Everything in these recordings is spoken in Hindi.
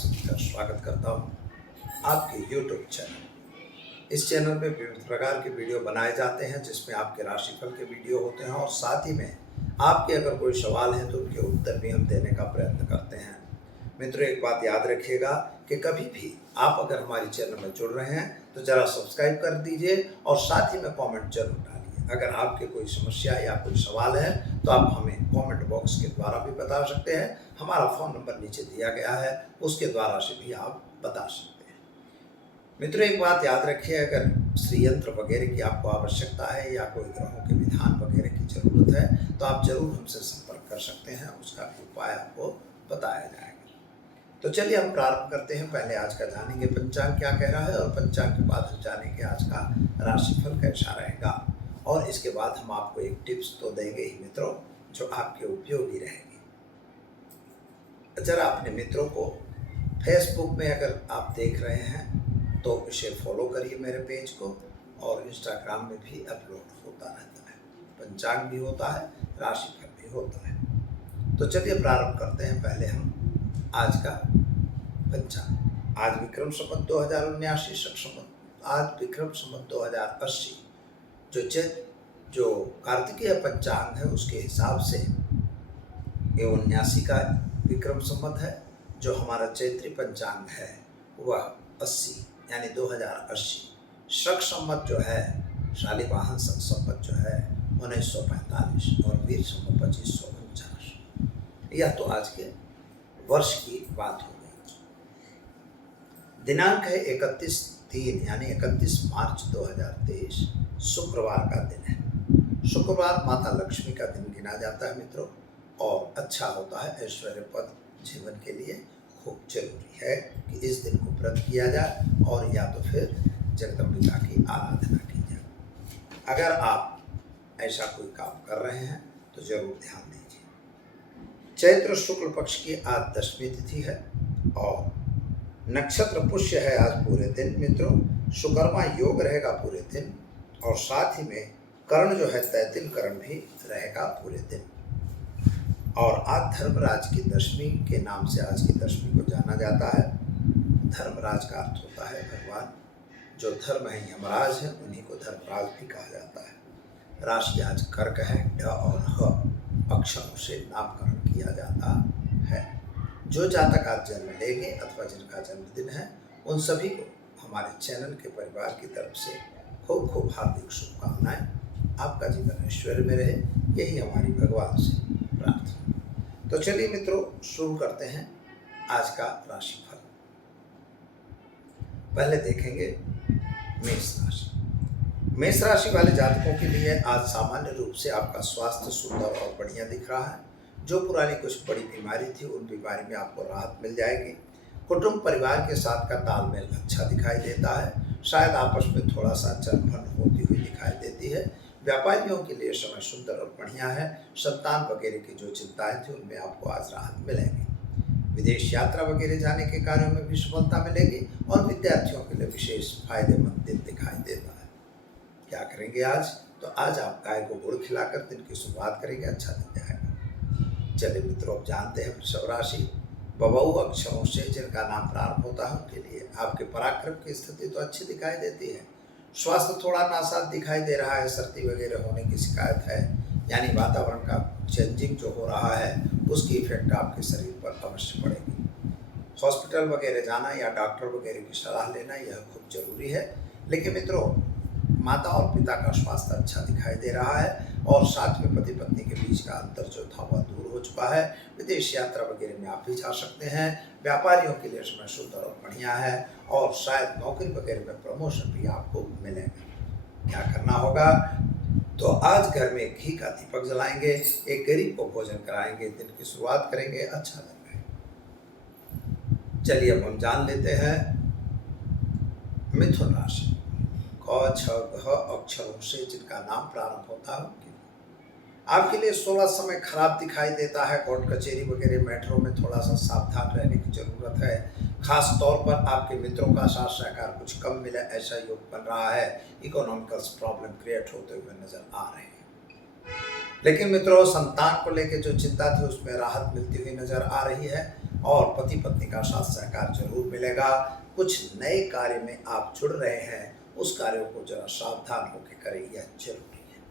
सभी का स्वागत करता हूँ आपके YouTube चैनल। इस चैनल में विभिन्न प्रकार के वीडियो बनाए जाते हैं जिसमें आपके राशिफल के वीडियो होते हैं और साथ ही में आपके अगर कोई सवाल है तो उनके उत्तर भी हम देने का प्रयत्न करते हैं। मित्रों, एक बात याद रखिएगा कि कभी भी आप अगर हमारे चैनल में जुड़ रहे हैं तो ज़रा सब्सक्राइब कर दीजिए और साथ ही में कॉमेंट जरूर डालिए। अगर आपके कोई समस्या या कोई सवाल है तो आप हमें कमेंट बॉक्स के द्वारा भी बता सकते हैं। हमारा फ़ोन नंबर नीचे दिया गया है, उसके द्वारा से भी आप बता सकते हैं। मित्रों, एक बात याद रखिए, अगर श्री यंत्र वगैरह की आपको आवश्यकता है या कोई ग्रहों के विधान वगैरह की ज़रूरत है तो आप ज़रूर हमसे संपर्क कर सकते हैं, उसका भी उपाय आपको बताया जाएगा। तो चलिए हम प्रारंभ करते हैं। पहले आज का जानेंगे पंचांग क्या कह रहा है और पंचांग के बाद हम जानेंगे आज का राशिफल कैसा रहेगा और इसके बाद हम आपको एक टिप्स तो देंगे ही मित्रों जो आपके उपयोगी रहेगी। जरा अपने मित्रों को फेसबुक में अगर आप देख रहे हैं तो इसे फॉलो करिए मेरे पेज को, और इंस्टाग्राम में भी अपलोड होता रहता है, पंचांग भी होता है, राशिफल भी होता है। तो चलिए प्रारंभ करते हैं। पहले हम आज का पंचांग। आज विक्रम संवत 2079 आज विक्रम संवत 2080 जो कार्तिकीय पंचांग है उसके हिसाब से ये 79 का विक्रम संवत है। जो हमारा चैत्री पंचांग है वह 80 यानी 2080। शक संवत जो है, शालिवाहन संवत जो है 1945 और वीर संवत 2549। यह तो आज के वर्ष की बात हो गई। दिनांक है 31/3 यानी 31 मार्च 2023, शुक्रवार का दिन है। शुक्रवार माता लक्ष्मी का दिन गिना जाता है मित्रों, और अच्छा होता है ऐश्वर्यपद जीवन के लिए। खूब जरूरी है कि इस दिन को व्रत किया जाए और या तो फिर जगदम्बिका की आराधना की जाए। अगर आप ऐसा कोई काम कर रहे हैं तो जरूर ध्यान दीजिए। चैत्र शुक्ल पक्ष की आज 10वीं तिथि है और नक्षत्र पुष्य है आज पूरे दिन मित्रों। सुकर्मा योग रहेगा पूरे दिन और साथ ही में करण जो है तैतिल करण भी रहेगा पूरे दिन। और आज धर्मराज की दशमी के नाम से आज की दशमी को जाना जाता है। धर्मराज का अर्थ होता है भगवान। जो धर्म है यमराज है, उन्हीं को धर्मराज भी कहा जाता है। राशि आज कर्क है, ड और ह अक्षरों से नामकरण किया जाता है। जो जातक आज जन्म लेंगे अथवा जिनका जन्मदिन है उन सभी को हमारे चैनल के परिवार की तरफ से खूब खूब हार्दिक शुभकामनाएं। आपका जीवन ऐश्वर्य में रहे, यही हमारी भगवान से प्रार्थना। तो चलिए मित्रों शुरू करते हैं आज का राशिफल। पहले देखेंगे मेष राशि। मेष राशि वाले जातकों के लिए आज सामान्य रूप से आपका स्वास्थ्य सुंदर और बढ़िया दिख रहा है। जो पुरानी कुछ बड़ी बीमारी थी उन बीमारी में आपको राहत मिल जाएगी। कुटुंब परिवार के साथ का तालमेल अच्छा दिखाई देता है। शायद आपस में थोड़ा सा चलभन होती हुई दिखाई देती है। व्यापारियों के लिए समय सुंदर और बढ़िया है। संतान वगैरह की जो चिंताएं थी उनमें आपको आज राहत मिलेगी। विदेश यात्रा वगैरह जाने के कार्यों में भी सफलता मिलेगी और विद्यार्थियों के लिए विशेष फायदेमंद दिन दिखाई देता है। क्या करेंगे आज? तो आज आप गाय को गुड़ खिलाकर दिन की शुरुआत करेंगे, अच्छा दिन जाएगा। चलिए मित्रों अब जानते हैं वृषभ राशि। बबऊ अक्षरों से जिनका नाम प्रारंभ होता है उनके लिए आपके पराक्रम की स्थिति तो अच्छी दिखाई देती है। स्वास्थ्य थोड़ा नासाज दिखाई दे रहा है, सर्दी वगैरह होने की शिकायत है, यानी वातावरण का चेंजिंग जो हो रहा है उसकी इफेक्ट आपके शरीर पर अवश्य पड़ेगी। हॉस्पिटल वगैरह जाना या डॉक्टर वगैरह की सलाह लेना यह खूब जरूरी है। लेकिन मित्रों माता और पिता का स्वास्थ्य अच्छा दिखाई दे रहा है और साथ में पति पत्नी के बीच का अंतर जो था वह दूर हो चुका है। विदेश यात्रा वगैरह में आप भी जा सकते हैं। व्यापारियों के लिए समय सुंदर और बढ़िया है और शायद नौकरी वगैरह में प्रमोशन भी आपको मिलेगा। क्या करना होगा? तो आज घर में घी का दीपक जलाएंगे, एक गरीब को भोजन कराएंगे, दिन की शुरुआत करेंगे, अच्छा लगेगा। चलिए अब हम जान लेते हैं मिथुन राशि। क छ घ अक्षरों से जिनका नाम प्रारंभ होता है उनके लिए आपके लिए 16 समय खराब दिखाई देता है। कोर्ट कचहरी वगैरह मैटरों में थोड़ा सा सावधान रहने की जरूरत है। खास तौर पर आपके मित्रों का साथ सहकार कुछ कम मिले ऐसा योग बन रहा है। इकोनॉमिकल प्रॉब्लम क्रिएट होते हुए नजर आ रहे हैं। लेकिन मित्रों संतान को लेकर जो चिंता थी उसमें राहत मिलती हुई नजर आ रही है। और पति पत्नी का साथ सहकार जरूर मिलेगा। कुछ नए कार्य में आप जुड़ रहे हैं, उस कार्यों को जरा सावधान होकर करें, यह जरूरी है।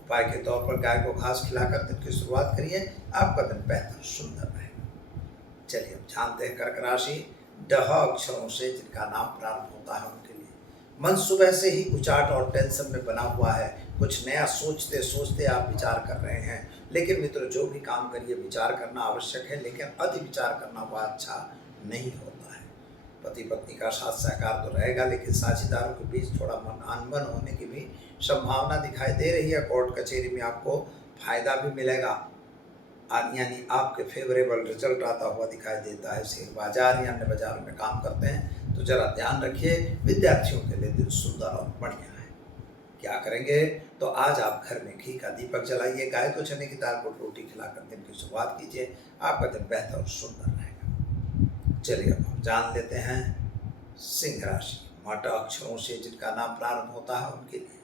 उपाय के तौर पर गाय को घास खिलाकर दिन की शुरुआत करिए, आपका दिन बेहतर सुंदर रहेगा। चलिए अब जानते हैं कर्क राशि। ड अक्षरों से जिनका नाम प्रारंभ होता है उनके लिए मन सुबह से ही उचाट और टेंशन में बना हुआ है। कुछ नया सोचते सोचते आप विचार कर रहे हैं, लेकिन मित्रों जो भी काम करिए विचार करना आवश्यक है, लेकिन अति विचार करना वह अच्छा नहीं होता है। पति पत्नी का साथ सहकार तो रहेगा, लेकिन साझेदारों के बीच थोड़ा मन अनबन होने की भी संभावना दिखाई दे रही है। कोर्ट कचहरी में आपको फायदा भी मिलेगा, यानी आपके फेवरेबल रिजल्ट आता हुआ दिखाई देता है। शेयर बाजार या अन्य बाजारों में काम करते हैं तो जरा ध्यान रखिए। विद्यार्थियों के लिए दिन सुंदर और बढ़िया है। क्या करेंगे तो आज आप घर में घी का दीपक जलाइए, गाय को चने की दाल को रोटी खिलाकर दिन की शुरुआत कीजिए, आपका दिन बेहतर और सुंदर रहेगा। चलिए अब हम जान लेते हैं सिंह राशि। मट अक्षरों से जिनका नाम प्रारंभ होता है उनके लिए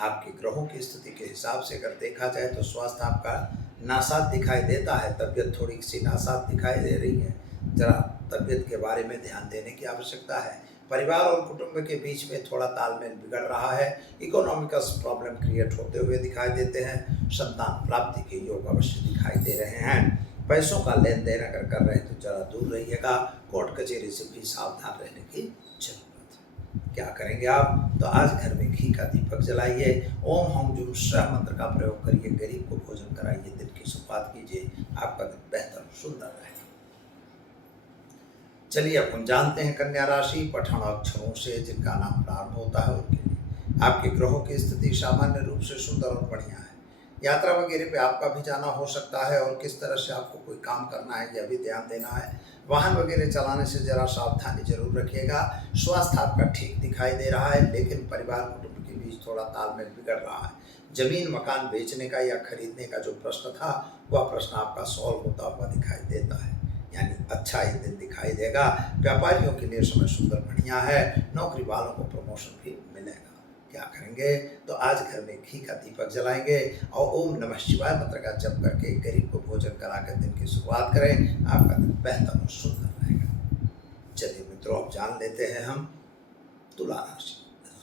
आपके ग्रहों की स्थिति के हिसाब से अगर देखा जाए तो स्वास्थ्य आपका नासाज दिखाई देता है। तबीयत थोड़ी सी नासाज दिखाई दे रही है, जरा तबीयत के बारे में ध्यान देने की आवश्यकता है। परिवार और कुटुंब के बीच में थोड़ा तालमेल बिगड़ रहा है। इकोनॉमिकल प्रॉब्लम क्रिएट होते हुए दिखाई देते हैं। संतान प्राप्ति के योग अवश्य दिखाई दे रहे हैं। पैसों का लेन देन अगर कर रहे हैं तो जरा दूर रहिएगा। कोर्ट कचहरी से भी सावधान रहने की जरूरत है। क्या करेंगे आप तो आज घर में घी का दीपक जलाइए, ओम हम जुम स्व मंत्र का प्रयोग करिए, गरीब को भोजन कराइए, दिन की शुरुआत कीजिए, आपका दिन बेहतर सुंदर रहेगा। चलिए अब हम जानते हैं कन्या राशि। पठान अक्षरों से जिनका नाम प्रारंभ होता है उनके लिए आपके ग्रहों की स्थिति सामान्य रूप से सुंदर और बढ़िया है। यात्रा वगैरह पे आपका भी जाना हो सकता है और किस तरह से आपको कोई काम करना है यह भी ध्यान देना है। वाहन वगैरह चलाने से जरा सावधानी जरूर रखिएगा। स्वास्थ्य आपका ठीक दिखाई दे रहा है, लेकिन परिवार कुटुंब के बीच थोड़ा तालमेल बिगड़ रहा है। जमीन मकान बेचने का या खरीदने का जो प्रश्न था वह प्रश्न आपका सॉल्व होता हुआ दिखाई देता है, यानी अच्छा ही दिन दिखाई देगा। व्यापारियों के लिए समय सुंदर बढ़िया है। नौकरी वालों को प्रमोशन भी मिलेगा। क्या करेंगे तो आज घर में घी का दीपक जलाएंगे और ओम नमः शिवाय मंत्र का जप करके गरीब को भोजन कराकर दिन की शुरुआत करें, आपका दिन बेहतर और सुंदर रहेगा। चलिए मित्रों अब जान लेते हैं हम तुला राशि।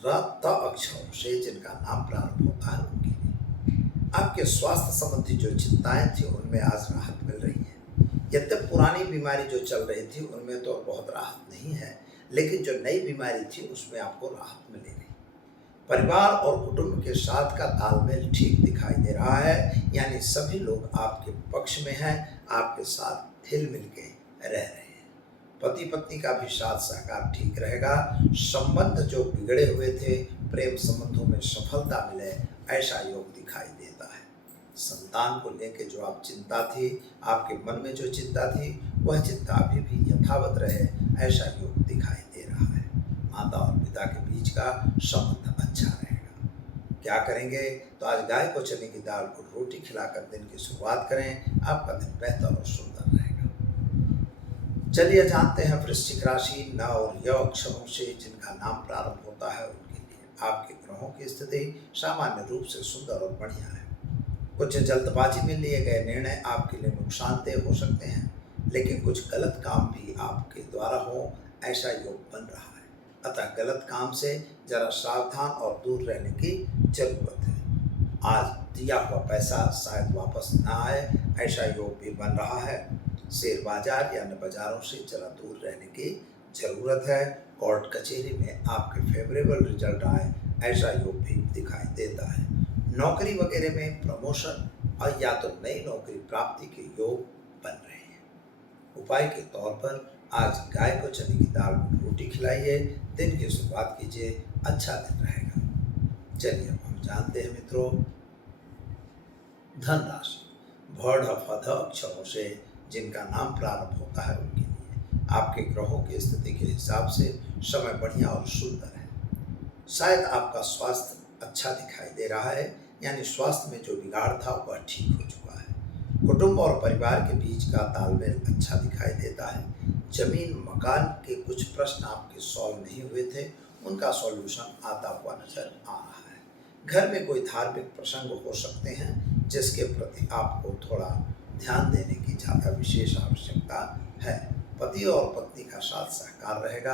रत अक्षरों से जिनका नाम प्रारंभ होता है उनके लिए आपके स्वास्थ्य संबंधी जो चिंताएं थी उनमें आज राहत मिल रही है। यद्यपि पुरानी बीमारी जो चल रही थी उनमें तो बहुत राहत नहीं है, लेकिन जो नई बीमारी थी उसमें आपको राहत मिलेगी। परिवार और कुटुंब के साथ का तालमेल ठीक दिखाई दे रहा है, यानी सभी लोग आपके पक्ष में हैं, आपके साथ हिल मिल के रह रहे हैं। पति पत्नी का भी साथ सहकार ठीक रहेगा। संबंध जो बिगड़े हुए थे, प्रेम संबंधों में सफलता मिले, ऐसा योग दिखाई देता है। संतान को लेकर जो आप चिंता थी, आपके मन में जो चिंता थी, वह चिंता अभी भी यथावत रहे, ऐसा योग दिखाई दे रहा है। माता और पिता के बीच का संबंध अच्छा रहेगा। क्या करेंगे तो आज गाय को चने की दाल को रोटी खिलाकर दिन की शुरुआत करें, आपका दिन बेहतर और सुंदर रहेगा। चलिए जानते हैं वृश्चिक राशि। न और य अक्षरों से जिनका नाम प्रारंभ होता है उनके लिए आपके ग्रहों की स्थिति सामान्य रूप से सुंदर और बढ़िया है। कुछ जल्दबाजी में लिए गए निर्णय आपके लिए नुकसानदेह हो सकते हैं, लेकिन कुछ गलत काम भी आपके द्वारा हो, ऐसा योग बन रहा है। अतः गलत काम से जरा सावधान और दूर रहने की जरूरत है। आज दिया हुआ पैसा शायद वापस ना आए, ऐसा योग भी बन रहा है। शेयर बाजार या अन्य बाजारों से जरा दूर रहने की जरूरत है। कोर्ट कचहरी में आपके फेवरेबल रिजल्ट आए, ऐसा योग भी दिखाई देता है। नौकरी वगैरह में प्रमोशन और या तो नई नौकरी प्राप्ति के योग बन रहे हैं। उपाय के तौर पर आज गाय को चने की दाल को रोटी खिलाइए, दिन की शुरुआत कीजिए, अच्छा दिन रहेगा। चलिए अब हम जानते हैं मित्रों धन राशि। भड़ फध अक्षरों से जिनका नाम प्रारंभ होता है उनके लिए आपके ग्रहों की स्थिति के हिसाब से समय बढ़िया और सुंदर है। शायद आपका स्वास्थ्य अच्छा दिखाई दे रहा है, यानी स्वास्थ्य में जो बिगाड़ था वह ठीक हो चुका है। कुटुंब और परिवार के बीच का तालमेल अच्छा दिखाई देता है। जमीन मकान के कुछ प्रश्न आपके सॉल्व नहीं हुए थे, उनका सॉल्यूशन आता हुआ नजर आ रहा है। घर में कोई धार्मिक प्रसंग हो सकते हैं जिसके प्रति आपको थोड़ा ध्यान देने की ज़्यादा विशेष आवश्यकता है। पति और पत्नी का साथ सहकार रहेगा।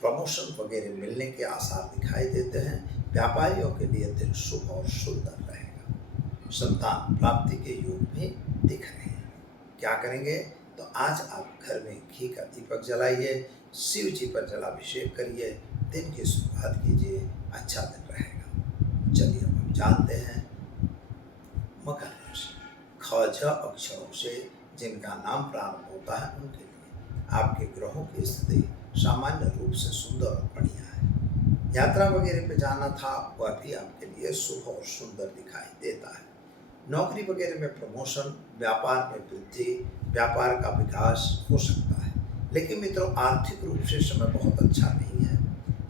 प्रमोशन वगैरह मिलने के आसार दिखाई देते हैं। व्यापारियों के लिए दिन शुभ और सुंदर रहेगा। संतान प्राप्ति के योग भी दिख रहे हैं। क्या करेंगे? तो आज आप घर में घी का दीपक जलाइए, शिव जी पर जलाभिषेक करिए, दिन की शुरुआत कीजिए, अच्छा दिन रहेगा। चलिए हम जानते हैं मकर राशि। ख झ अक्षरों से जिनका नाम प्रारंभ होता है उनके लिए आपके ग्रहों की स्थिति सामान्य रूप से सुंदर और बढ़िया है। यात्रा वगैरह पे जाना था वह भी आपके लिए शुभ और सुंदर दिखाई देता है। नौकरी वगैरह में प्रमोशन, व्यापार में वृद्धि, व्यापार का विकास हो सकता है। लेकिन मित्रों, आर्थिक रूप से समय बहुत अच्छा नहीं है।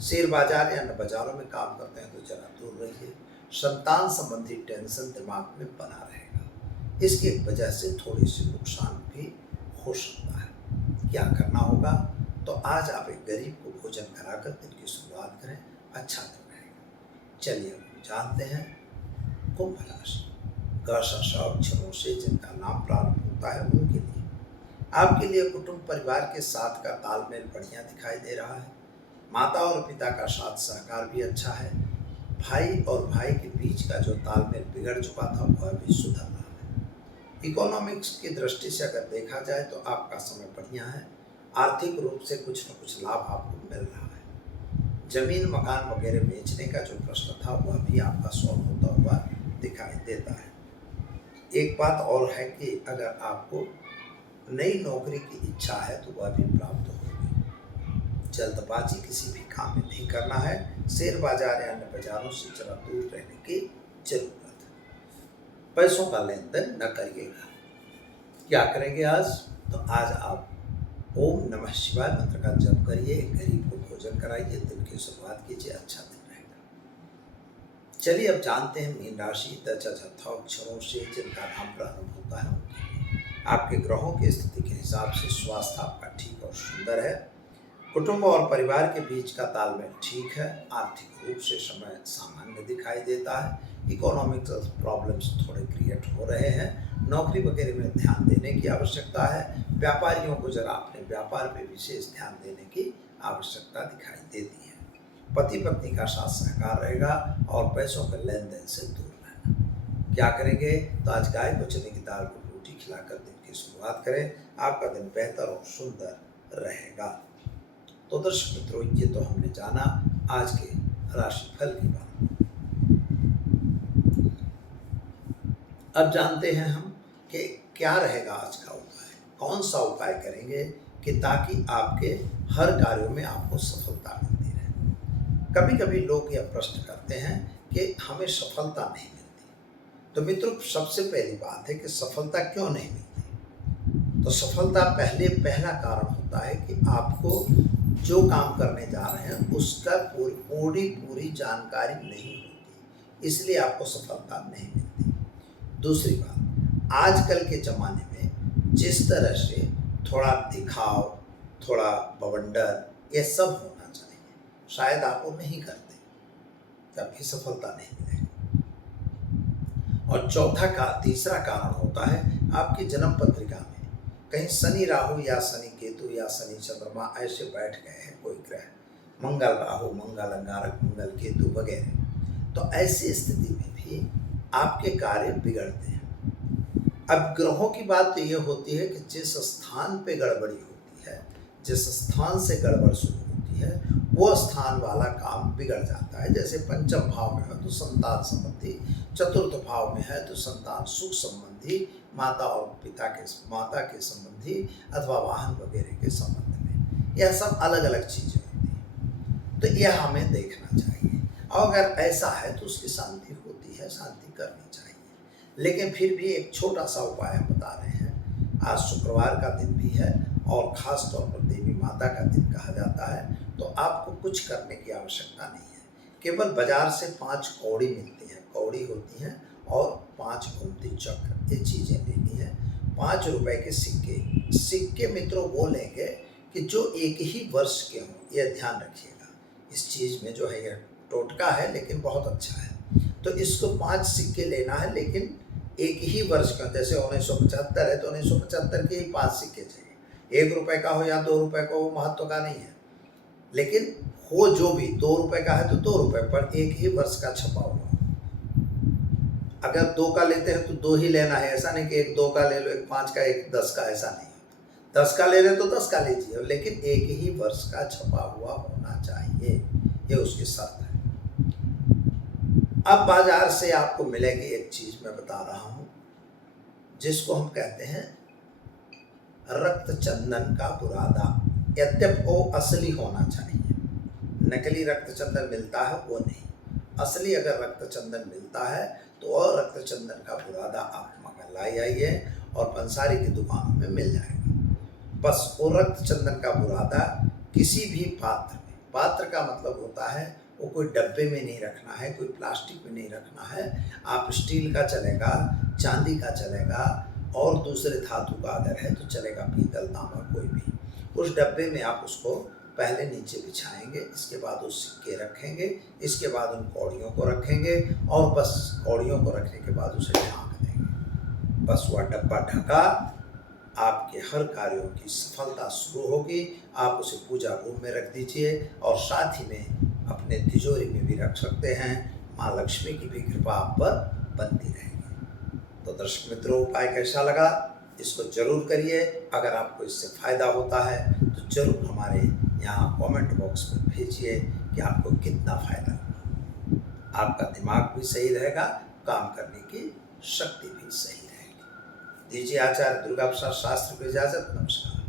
शेयर बाजार या अन्य बाजारों में काम करते हैं तो जरा दूर रहिए। संतान संबंधी टेंशन दिमाग में बना रहेगा। इसकी वजह से थोड़ी सी नुकसान भी हो सकता है। क्या करना होगा? तो आज आप एक गरीब को भोजन कराकर दिन की शुरुआत करें, अच्छा दिन रहेगा। चलिए हम जानते हैं कुंभ राशि। ग श श अक्षरों से जिनका नाम प्रारंभ होता है उनके लिए आपके लिए कुटुंब परिवार के साथ का तालमेल बढ़िया दिखाई दे रहा है। माता और पिता का साथ सहकार भी अच्छा है। भाई और भाई के बीच का जो तालमेल बिगड़ चुका था वह भी सुधर रहा है। इकोनॉमिक्स की दृष्टि से अगर देखा जाए तो आपका समय बढ़िया है। आर्थिक रूप से कुछ न कुछ लाभ आपको मिल रहा है। जमीन मकान वगैरह बेचने का जो प्रश्न था वह भी आपका सॉल्व होता हुआ दिखाई देता है। एक बात और है कि अगर आपको नई नौकरी की इच्छा है तो वह भी प्राप्त होगी। जल्दबाजी किसी भी काम में नहीं करना है। शेयर बाजार या अन्य बाजारों से जरा दूर रहने की जरूरत है। पैसों का लेन देन न करिएगा। क्या करेंगे आज? तो आज आप ओम नमः शिवाय मंत्र का जप करिए, गरीब को भोजन कराइए, दिन की शुरुआत कीजिए, अच्छा दिन रहेगा। चलिए अब जानते हैं मीन राशि। द च अक्षरों से जिनका नाम प्रारंभ होता है आपके ग्रहों की स्थिति के हिसाब से स्वास्थ्य आपका ठीक और सुंदर है। कुटुंब और परिवार के बीच का तालमेल ठीक है। आर्थिक रूप से समय सामान्य दिखाई देता है। इकोनॉमिक प्रॉब्लम्स थोड़े क्रिएट हो रहे हैं। नौकरी वगैरह में ध्यान देने की आवश्यकता है। व्यापारियों को जरा अपने व्यापार पर विशेष ध्यान देने की आवश्यकता दिखाई देती है। पति पत्नी का साथ सहकार रहेगा और पैसों के लेन देन से दूर रहना। क्या करेंगे? तो आज गाय को चने की दाल को रोटी खिलाकर दिन की शुरुआत करें, आपका दिन बेहतर और सुंदर रहेगा। तो दर्शक मित्रों, ये तो हमने जाना आज के राशिफल की बात। अब जानते हैं हम कि क्या रहेगा आज का उपाय। कौन सा उपाय करेंगे कि ताकि आपके हर कार्यों में आपको सफलता मिलती रहे। कभी कभी लोग यह प्रश्न करते हैं कि हमें सफलता नहीं मिलती। तो मित्रों, सबसे पहली बात है कि सफलता क्यों नहीं मिलती। तो सफलता पहला कारण होता है कि आपको जो काम करने जा रहे हैं उसका पूरी जानकारी नहीं होती, इसलिए आपको सफलता नहीं मिलती। दूसरी बात, आजकल के ज़माने में जिस तरह से थोड़ा दिखाव, थोड़ा बवंडर, ये सब होना चाहिए, शायद आप वो नहीं करते, तभी सफलता नहीं मिलेगी। और तीसरा कारण होता है आपकी जन्म पत्रिका में कहीं शनि राहु या शनि केतु या शनि चंद्रमा ऐसे बैठ गए हैं कोई ग्रह, मंगल राहु, मंगल अंगारक, मंगल केतु वगैरह, तो ऐसी स्थिति में भी आपके कार्य बिगड़ते हैं। अब ग्रहों की बात तो ये होती है कि जिस स्थान पे गड़बड़ी होती है, जिस स्थान से गड़बड़ शुरू होती है, वो स्थान वाला काम बिगड़ जाता है। जैसे पंचम भाव में है तो संतान संबंधी, चतुर्थ भाव में है तो संतान सुख संबंधी, माता के संबंधी अथवा वाहन वगैरह के संबंध में, यह सब अलग अलग चीज़ें होती हैं। तो यह हमें देखना चाहिए, और अगर ऐसा है तो उसकी शांति होती है, शांति करनी चाहिए। लेकिन फिर भी एक छोटा सा उपाय हम बता रहे हैं। आज शुक्रवार का दिन भी है और ख़ास तौर पर देवी माता का दिन कहा जाता है, तो आपको कुछ करने की आवश्यकता नहीं है। केवल बाजार से 5 कौड़ी मिलती हैं, कौड़ी होती हैं और 5 घूमती चक्र, ये चीज़ें लेनी है। 5 रुपए के सिक्के मित्रों वो लेंगे कि जो एक ही वर्ष के हों, यह ध्यान रखिएगा। इस चीज़ में जो है यह टोटका है लेकिन बहुत अच्छा है। तो इसको 5 सिक्के लेना है, लेकिन एक ही वर्ष का, जैसे 1975 है तो 1975 के ही 5 सिक्के चाहिए। ₹1 का हो या ₹2 का हो, महत्व का नहीं है, लेकिन हो जो भी, ₹2 का है तो ₹2 पर एक ही वर्ष का छपा हुआ। अगर 2 का लेते हैं तो 2 ही लेना है, ऐसा नहीं कि एक 2 का ले लो, एक 5 का, एक 10 का, ऐसा नहीं होता। 10 का ले रहे तो 10 का लीजिए, लेकिन एक ही वर्ष का छपा हुआ होना चाहिए, ये उसकी शर्त है। अब बाजार से आपको मिलेगी एक चीज मैं बता रहा हूं, जिसको हम कहते हैं रक्त चंदन का बुरादा। यद्यप वो असली होना चाहिए, नकली रक्त चंदन मिलता है वो नहीं, असली अगर रक्त चंदन मिलता है तो और रक्त चंदन का बुरादा आप मंगलाई आइए और पंसारी की दुकानों में मिल जाएगा। बस वो रक्त चंदन का बुरादा किसी भी पात्र में, पात्र का मतलब होता है वो कोई डब्बे में नहीं रखना है, कोई प्लास्टिक में नहीं रखना है। आप स्टील का चलेगा, चांदी का चलेगा, और दूसरे धातु का अगर है तो चलेगा, पीतल, तांबा, कोई भी। उस डब्बे में आप उसको पहले नीचे बिछाएंगे, इसके बाद उस सिक्के रखेंगे, इसके बाद उन कौड़ियों को रखेंगे, और बस कौड़ियों को रखने के बाद उसे ढाँक देंगे। बस वह डब्बा ढका, आपके हर कार्यों की सफलता शुरू होगी। आप उसे पूजा रूम में रख दीजिए, और साथ ही में अपने तिजोरी में भी रख सकते हैं। माँ लक्ष्मी की भी कृपा आप पर बनती रहेगी। तो दर्शक मित्रों, उपाय कैसा लगा इसको जरूर करिए। अगर आपको इससे फायदा होता है तो जरूर हमारे यहाँ कमेंट बॉक्स में भेजिए कि आपको कितना फायदा हुआ। आपका दिमाग भी सही रहेगा, काम करने की शक्ति भी सही रहेगी। दीजिए आचार्य दुर्गा प्रसाद शास्त्री को इजाजत। नमस्कार।